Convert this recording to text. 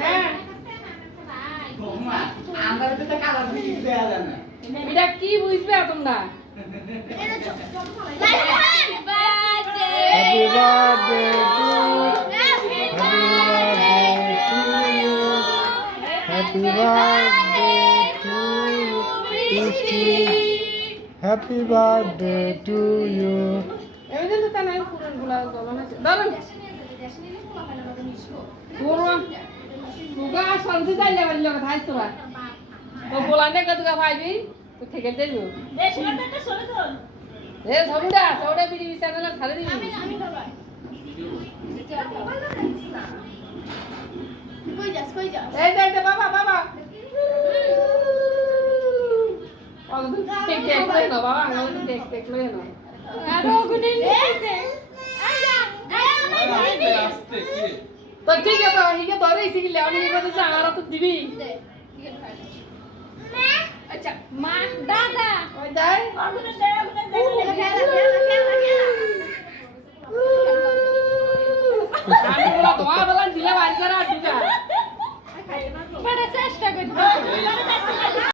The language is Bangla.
হ্যাঁ এটা কি বুঝবে তোমরা? Happy birthday to Happy birthday to Happy birthday to you. এমনি তো তা নাই পুরন গুলা গলন আছে দাঁড়ান পুরন তুগা সলতে যাইলে বলল কথা আইছ তোরা তো বলানে কতগা পাইবি তো থেকে দেব এ সবুড়া সবুড়া বিড়ি বিছানা না ছাড়ে দিবি আমি বাবা কই যাস এই দে বাবা বাবা ঠিক ঠিক লই না বাবা আমি দেখ দেখ লই না আরো গুনে নিছে আস্তে কি তো ঠিক আছে হিকে ধরে ইসি লে আমি বলতে চাঁড়া তো দিবি মা আচ্ছা মা দাদা ওই যাই আগুনে দে